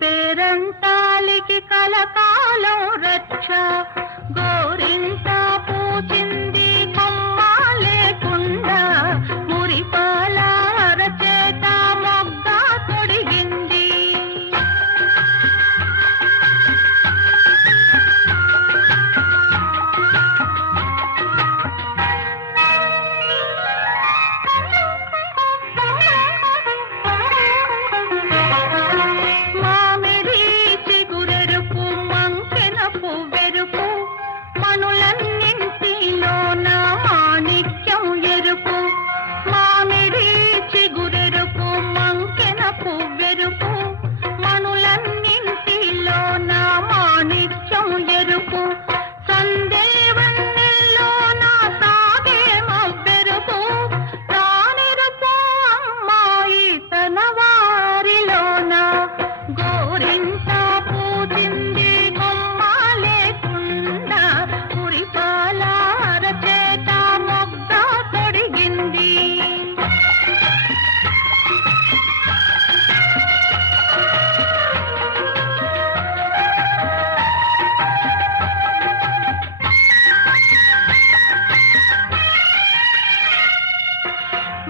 పేరంటాలికి కలకాలం రక్ష గోరింట పూచింది కొమ్మ లేకుండా మురిపాల అరచేత మొగ్గ తొడిగింది.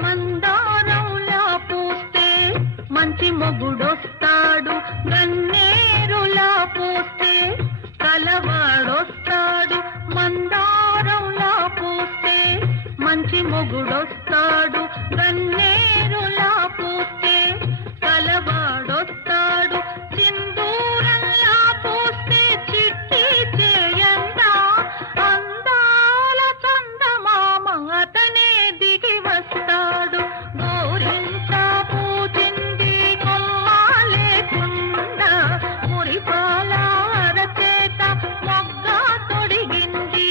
మందారంలా పూస్తే మంచి మొగుడొస్తాడు, గన్నేరులా పూస్తే కలవాడొస్తాడు. మందారంలా పూస్తే మంచి మొగుడొస్తాడు, గన్నేరులా పూస్తే కలవాడొస్తాడు. సింధూరంలా పూస్తే చిట్టి చేయండా అందాల చందమామ అతనే దిగి వస్తాడు. గోరింట పూచింది కొమ్మ లేకుండా మురిపాల అరచేత మొగ్గ తొడిగింది.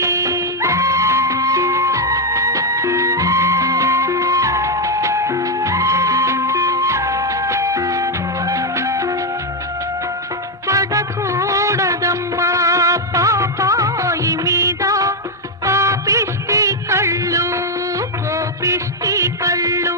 పడకూడదమ్మా పాపాయి మీద పాపిష్టి కళ్ళు కోపిష్టి కళ్ళు